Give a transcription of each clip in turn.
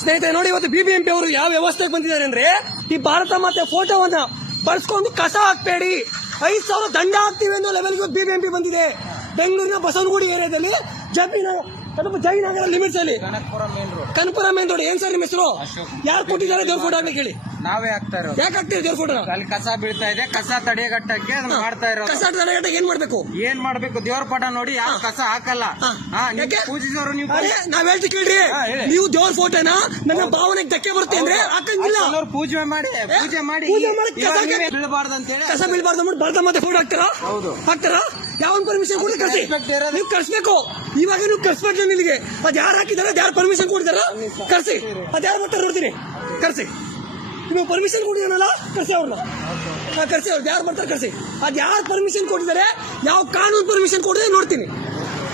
ಸ್ನೇಹಿತರೆ ನೋಡಿ, ಇವತ್ತು ಬಿಬಿಎಂಪಿ ಅವರು ಯಾವ ವ್ಯವಸ್ಥೆಗೆ ಬಂದಿದ್ದಾರೆ ಅಂದ್ರೆ, ಈ ಭಾರತ ಮಾತೆ ಫೋಟೋವನ್ನ ಬಳಸ್ಕೊಂಡು ಕಸ ಹಾಕ್ಬೇಡಿ, 5,000 ದಂಡ ಹಾಕ್ತೀವಿ ಅನ್ನೋ ಲೆವೆಲ್ಗೆ ಬಿಬಿಎಂಪಿ ಬಂದಿದೆ. ಬೆಂಗಳೂರಿನ ಬಸವನಗುಡಿ ಏರಿಯಾದಲ್ಲಿ ಜಯನಗರ ಲಿಮಿಟ್ಸ್ ಅಲ್ಲಿ ಕನಕಪುರ ಮೇನ್ ರೋಡ್. ಏನ್ ಸರ್ ನಿಮ್ಮ ಹೆಸರು? ಯಾರು ಕೊಟ್ಟಿದ್ದಾರೆ ದೇವ್ರ ಫೋಟೋ ಹಾಕ್ಲಿಕ್ಕೆ ಹೇಳಿ? ನಾವೇ ಆಗ್ತಾ ಇರೋದು. ಯಾಕೆ ಹಾಕ್ತೀವಿ ದೇವ್ರ ಫೋಟೋ? ಅಲ್ಲಿ ಕಸ ಬೀಳ್ತಾ ಇದೆ, ಕಸ ತಡೆಗಟ್ಟಕ್ಕೆ ಮಾಡ್ತಾ ಇರೋದು. ಕಸ ತಡೆಗಟ್ಟಕ್ಕೆ ಏನ್ ಮಾಡ್ಬೇಕು? ದೇವ್ರ ಫೋಟೋ ನೋಡಿ ಯಾವ ಕಸ ಹಾಕಲ್ಲ. ಪೂಜಿಸೋರು ನೀವು. ನಾವ್ ಹೇಳ್ತಿ ಕೇಳ್ರಿ, ನೀವು ದೇವ್ರ ಫೋಟೋನ ನನ್ನ ಭಾವನೆಗೆ ಧಕ್ಕೆ ಬರುತ್ತೆ ಅಂದ್ರೆ ಹಾಕಂಗಿಲ್ಲ. ಪೂಜೆ ಮಾಡಿ ಬೀಳಬಾರ್ದು ಅಂತ ಹೇಳಿ, ಕಸ ಬೀಳಬಾರ್ದು ಅಂದ್ಬಿಟ್ಟು ಭಾರತ ಮಾತೆ ಫೋಟೋ ಹಾಕ್ತಾರಾ? ಹಾಕ್ತಾರಾ? ಯಾವ ಪರ್ಮಿಷನ್ ಕೊಡಿ ಕರ್ಸಿ. ನೀವು ಕರ್ಸ್ಬೇಕು. ಇವಾಗ ನೀವು ಕರ್ಸ್ಬೇಕು ಇಲ್ಲಿಗೆ. ಅದ್ ಯಾರು ಹಾಕಿದಾರೆ? ಯಾರು ಪರ್ಮಿಷನ್ ಕೊಡ್ತಾರ? ಕರ್ಸಿ. ಅದ್ ಯಾರು ಬರ್ತಾರೆ ನೋಡ್ತೀನಿ. ಕರ್ಸಿ. ನೀವು ಪರ್ಮಿಷನ್ ಕೊಟ್ಟಿದ್ದಾನಲ್ಲ, ಕರ್ಸಿ ಅವ್ರನ್ನ. ಕರ್ಸಿ. ಅವ್ರು ಯಾರು ಬರ್ತಾರೆ ಕರ್ಸಿ. ಅದ್ ಯಾರು ಪರ್ಮಿಷನ್ ಕೊಟ್ಟಿದ್ದಾರೆ, ಯಾವ ಕಾನೂನು ಪರ್ಮಿಷನ್ ಕೊಟ್ಟಿದೆ ನೋಡ್ತೀನಿ.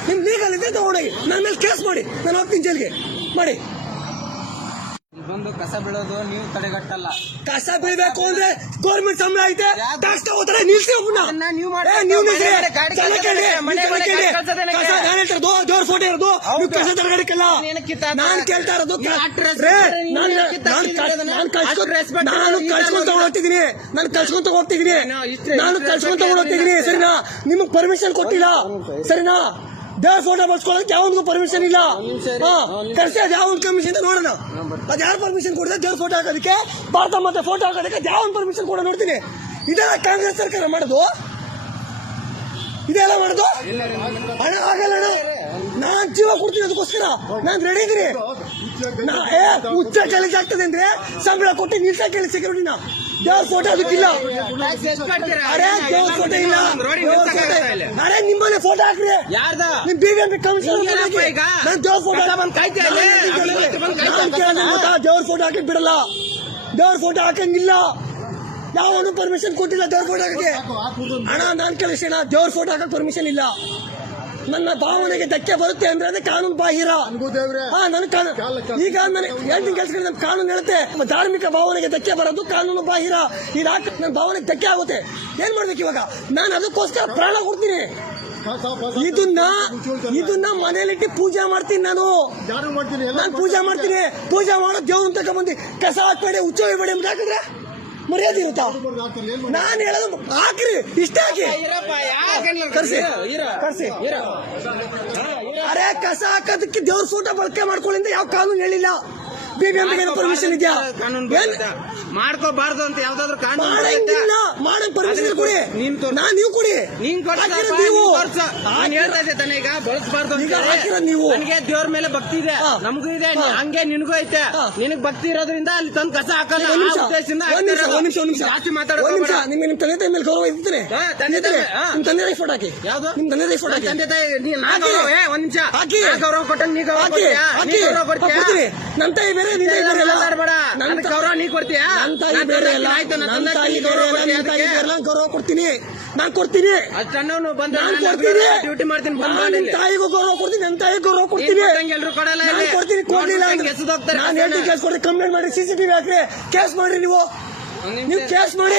ನಿಮ್ ಲೀಗಲ್ ಇದೆ ತಗೊಂಡೋಗಿ ನನ್ನ ಮೇಲೆ ಕೇಸ್ ಮಾಡಿ, ನಾನು ಹೋಗ್ತೀನಿ ಜೈಲ್ಗೆ. ಮಾಡಿ. ಬಂದು ಕಸ ಬೀಳೋದು ನೀವು ತಡೆಗಟ್ಟಲ್ಲ. ಕಸ ಬೀಳ್ಬೇಕು ಅಂದ್ರೆ ಗೌರ್ಮೆಂಟ್ ಸಂಬಳ ಐತೆ, ಟ್ಯಾಕ್ಸ್ ತಗೋತಾರೆ. ನಿಲ್ಸಿ ಒಬ್ಬನ. ದೇವ್ರ ಫೋಟೋ ಇರೋದು ನೀವು ಕಸ ತಡೆಗಟ್ಟಲ್ಲ. ನಾನ್ ಕೇಳ್ತಾ ಇರೋದು, ನಾನು ಕಳ್ಸ್ಕೊಂತ ಹೋಗ್ತಿದ್ದೀನಿ. ಸರಿನಾ? ನಿಮಗ್ ಪರ್ಮಿಷನ್ ಕೊಟ್ಟಿಲ್ಲ ಸರಿನಾ? ದೇವ್ರ ಫೋಟೋ ಬಳಸ್ಕೊಳ್ಳೋದಕ್ಕೆ ಯಾವನಿಗೂ ಪರ್ಮಿಷನ್ ಇಲ್ಲ. ಕರ್ಸಿ. ಅದ್ ಯಾವ ಕಮಿಷನ್ ನೋಡೋಣ. ಅದ್ ಯಾರು ಪರ್ಮಿಷನ್ ಕೊಡ್ತಾರೆ ದೇವ್ರ ಫೋಟೋ ಹಾಕೋದಕ್ಕೆ, ಭಾರತ ಮಾತೆ ಫೋಟೋ ಹಾಕೋದಕ್ಕೆ? ಯಾವ ಪರ್ಮಿಷನ್ ಕೊಡೋ ನೋಡ್ತೀನಿ. ಇದೆಲ್ಲ ಕಾಂಗ್ರೆಸ್ ಸರ್ಕಾರ ಮಾಡೋದು, ಇದೆಲ್ಲ ಮಾಡೋದು. ಹಣ ಆಗಲ್ಲ ಅಣ್ಣ. ನಾನ್ ಜೀವ ಕೊಡ್ತೀನಿ ಅದಕ್ಕೋಸ್ಕರ. ನಾನ್ ರೆಡಿ ಇದೀನಿ. ಹುಚ್ಚ ಕೆಳಗೆ ಆಗ್ತದೆ ಅಂದ್ರೆ ಸಂಬಳ ಕೊಟ್ಟು ನಿಲ್ಸ ಕೇಳಿ ಸೆಕ್ಯೂರಿಟಿನ. ದೇವ್ರ ಫೋಟೋ ಅದಕ್ಕಿಲ್ಲ. ಅರೆ ದೇವ್ರ ಫೋಟೋ ಇಲ್ಲ. ಅರೆ ನಿಮ್ಮನೆ ಫೋಟೋ ಹಾಕ್ರಿ. ನಿಮ್ ಬಿಬಿಎಂಪಿ ಕಮಿಷನರ್ ನಾನು ದೇವ್ರ ಫೋಟೋ ದೇವ್ರ ಫೋಟೋ ಹಾಕಿ ಬಿಡಲ್ಲ. ದೇವ್ರ ಫೋಟೋ ಹಾಕಂಗಿಲ್ಲ. ಯಾವನು ಪರ್ಮಿಷನ್ ಕೊಟ್ಟಿಲ್ಲ ದೇವ್ರ ಫೋಟೋ ಹಾಕಕ್ಕೆ. ಅಣ್ಣ ನಾನ್ ಕೇಳಿಸೋಣ, ದೇವ್ರ ಫೋಟೋ ಹಾಕಕ್ ಪರ್ಮಿಷನ್ ಇಲ್ಲ. ನನ್ನ ಭಾವನೆಗೆ ಧಕ್ಕೆ ಬರುತ್ತೆ ಅಂದ್ರೆ ಅದೇ ಕಾನೂನು ಬಾಹಿರ. ಈಗ ನಾನು ಹೇಳ್ತೀನಿ ಕೆಲಸ, ಕಾನೂನು ಹೇಳುತ್ತೆ ಧಾರ್ಮಿಕ ಭಾವನೆಗೆ ಧಕ್ಕೆ ಬರೋದು ಕಾನೂನು ಬಾಹಿರ. ಇದು ನನ್ನ ಭಾವನೆಗೆ ಧಕ್ಕೆ ಆಗುತ್ತೆ. ಏನ್ ಮಾಡ್ಬೇಕು ಇವಾಗ? ನಾನು ಅದಕ್ಕೋಸ್ಕರ ಪ್ರಾಣ ಕೊಡ್ತೀನಿ. ಇದನ್ನ ಮನೇಲಿಟ್ಟು ಪೂಜೆ ಮಾಡ್ತೀನಿ. ನಾನು ಪೂಜೆ ಮಾಡ್ತೀನಿ. ಪೂಜೆ ಮಾಡೋ ದೇವ್ರ ತಗೊಂಡ್ಬಂದು ಕಸ ಹಾಕ್ಬೇಡಿ, ಹುಚ್ಚ ಹೋಗ್ಬೇಡಿ ಅಂತ ಹಾಕಿದ್ರೆ ಮರ್ಯಾದೆ ಇರುತ್ತಾ? ನಾನು ಹೇಳೋದು ಹಾಕ್ರಿ, ಇಷ್ಟ ಹಾಕಿ. ಕರ್ಸಿ. ಅರೆ ಕಸ ಹಾಕೋದಕ್ಕೆ ದೇವ್ರ ಫೋಟೋ ಬಳಕೆ ಮಾಡ್ಕೊಳ್ಳಿ ಯಾವ ಕಾನೂನು ಹೇಳಿಲ್ಲ. ಬಿಬಿಎಂಪಿಗೆ ಪರ್ಮಿಷನ್ ಇದೆಯಾ? ಮಾಡ್ಕೋಬಾರ್ದು ಅಂತ ಯಾವ್ದಾದ್ರು ಕಾನೂನು ಮಾಡಕ್ ಪರ್ಮಿಷನ್ ಕೊಡಿ. ನೀವು ಕೊಡಿ. ಹೇಳ್ತಾ ಇದ್ದೆ ತಾನೆ, ಈಗ ಬಳಸಬಾರ್ದು. ನೀವು ನನಗೆ ದೇವ್ರ ಮೇಲೆ ಭಕ್ತಿ ಇದೆ, ನಮಗೂ ಇದೆ, ಹಂಗೆ ನಿನಗೂ ಐತೆ. ನಿನಗ್ ಭಕ್ತಿ ಇರೋದ್ರಿಂದ ಅಲ್ಲಿ ತಂದು ಕಸ ಹಾಕಲ್ಲ. ಜಾಸ್ತಿ ಮಾತಾಡೋ ನಿಮ್ ತಂದೆ ತಾಯಿ ಮೇಲೆ ಗೌರವ ಇರ್ತೀನಿ. ನಿಮ್ ತಂದೆ ತಾಯಿ ಫೋಟೋ ಹಾಕಿ. ಯಾವ್ದು ನಿಮ್ ತಂದೆ ತಾಯಿ ಫೋಟೋ? ತಂದೆ ತಾಯಿ ಒಂದ್ ನಿಮಿಷ ಹಾಕಿ. ಗೌರವ ಕೊಟ್ಟ ನೀ ಗೌರವ ಕೊಡ್ತೀನಿ. ನನ್ನ ತಾಯಿ ಬೇರೆ, ನನ್ನ ಗೌರವ ನೀ ಕೊಡ್ತೀಯಾ? ಗೌರವ ಕೊಡ್ತೀನಿ. ನಾನ್ ಕೊಡ್ತೀನಿ. ಅಷ್ಟನ್ನು ಬಂದ ಡ್ಯೂಟಿ ಮಾಡ್ತೀನಿ. ತಾಯಿಗೂ ಗೌರವ ಕೊಡ್ತೀನಿ, ನನ್ನ ತಾಯಿ ಗೌರವ ಕೊಡ್ತೀನಿ. ಎಲ್ರು ಕೊಡಲ್ಲ. ಕೊಡ್ತೀನಿ. ಕೊಡ್ಲಿಲ್ಲ ನಾನು ಹೇಳ್ತೀನಿ ಕೇಸ್ ಕೊಡಿ. ಕಂಪ್ಲೇಂಟ್ ಮಾಡಿ, CCTV ಹಾಕ್ರಿ, ಕೇಸ್ ಮಾಡ್ರಿ. ನೀವು ಕೇಸ್ ಮಾಡಿ.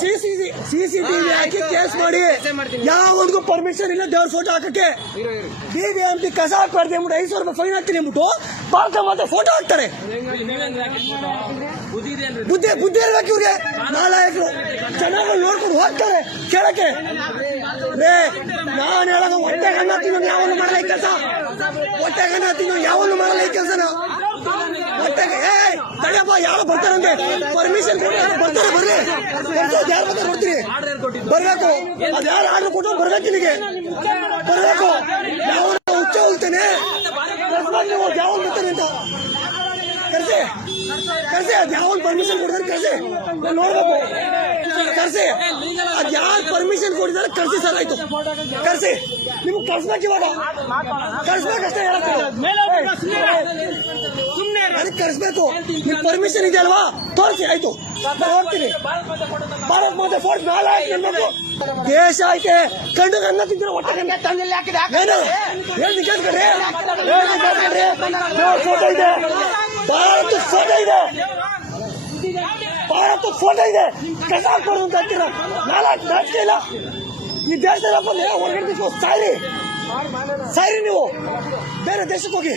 CCTV ಹಾಕಿ ಕೇಸ್ ಮಾಡಿ. ಯಾವನಿಗೂ ಪರ್ಮಿಷನ್ ಇಲ್ಲ ದೇವ್ರ ಫೋಟೋ ಹಾಕಕ್ಕೆ. ಬಿಬಿಎಂಪಿ ಕಸ ಹಾಕ್ಬಾರ್ದು ಅಂದ್ಬಿಟ್ಟು 5,000 ರೂಪಾಯಿ ಫೈನ್ ಹಾಕ್ತೀನಿ ಅಂದ್ಬಿಟ್ಟು ಭಾರತ ಮಾತೆ ಫೋಟೋ ಹಾಕ್ತಾರೆ. ಬುದ್ಧಿ ಇರ್ಬೇಕು ಇವ್ರಿಗೆ. ನಾಲಾಯಕರು ಚೆನ್ನಾಗಿ ನೋಡ್ಕೊಂಡು ಹೋಗ್ತಾರೆ ಕೇಳಕ್ಕೆ. ನಾನು ಹೇಳೋದು ಹೊಟ್ಟೆಗೆ ಅನ್ನ ತಿನ್ನೋದು ಯಾವನು ಮಾಡಲ್ಲ ಈ ಕೆಲಸ. ಹೊಟ್ಟೆಗೆ ಅನ್ನ ತಿನ್ನೋ ಯಾವನು ಮಾಡಲ್ಲ ಈ ಕೆಲಸನ. ಹೊಟ್ಟೆಗೆ ತಡೆಯಪ್ಪ, ಯಾರು ಬರ್ತಾರಂತೆ ಪರ್ಮಿಷನ್ ಕೊಟ್ಟು ಬರ್ತಾರೆ. ಬರ್ರಿ, ಯಾರು ಬರ್ತಾರೆ ನೋಡ್ತೀನಿ. ಬರ್ಬೇಕು. ಅದ್ ಯಾರು ಆರ್ಡರ್ ಕೊಟ್ಟು ಬರ್ಬೇಕು. ಇಲ್ಲಿಗೆ ಬರ್ಬೇಕು. ಯಾವ ಹುಚ್ಚ ಹೋಗ್ತೇನೆ ಯಾವ ಬರ್ತಾನೆ ಅಂತ ಕರ್ಸಿ. ಅದ್ ಯಾವ ಪರ್ಮಿಷನ್ ಕೊಡ್ತಾರೆ ಕರ್ಸಿ. ನಾನು ನೋಡ್ಬೇಕು. ಕರ್ಸಿ. ಅದ್ ಯಾರು ಪರ್ಮಿಷನ್ ಕೊಟ್ಟಿದ್ದಾರೆ ಕರ್ಸಿ. ಸರ್ ಆಯ್ತು, ಕರ್ಸಿ. ನಿಮ್ಗೆ ಕರ್ಸ್ಬೇಕು. ಇವಾಗ ಕರ್ಸ್ಬೇಕಷ್ಟೇ ಹೇಳಕ್ಕೆ. ಅದಕ್ಕೆ ಕರ್ಸ್ಬೇಕು. ನಿಮ್ ಪರ್ಮಿಷನ್ ಇದೆ ಅಲ್ವಾ? ತೋರಿಸಿ. ಆಯ್ತು, ಹೋಗ್ತೀನಿ. ಭಾರತ್ ಮಾತೆ ಫೋಟೋ ನಾಳೆ ಹಾಕಿ. ದೇಶ ಐತೆ, ಕಂಡು ಅನ್ನ ತಿಂದ್ರೆ ಹೊಟ್ಟೆ ಹೇಳ್ತೀನಿ ಕೇಳ್ಕೊಡ್ರಿ. ಫೋಟೋ ಇದೆ, ಭಾರತ ಫೋಟೋ ಇದೆ, ಭಾರತ ಫೋಟೋ ಇದೆ. ಕಸ ಹಾಕ್ಬಾರ್ದು ಅಂತ ಅಂತೀರ. ನಾಚಿಕೆ ಇಲ್ಲ ಈ ದೇಶದಪ್ಪ. ಹೊರಗಡೆ ಸಾಯ್ರಿ ನೀವು. ಬೇರೆ ದೇಶಕ್ಕೆ ಹೋಗಿ.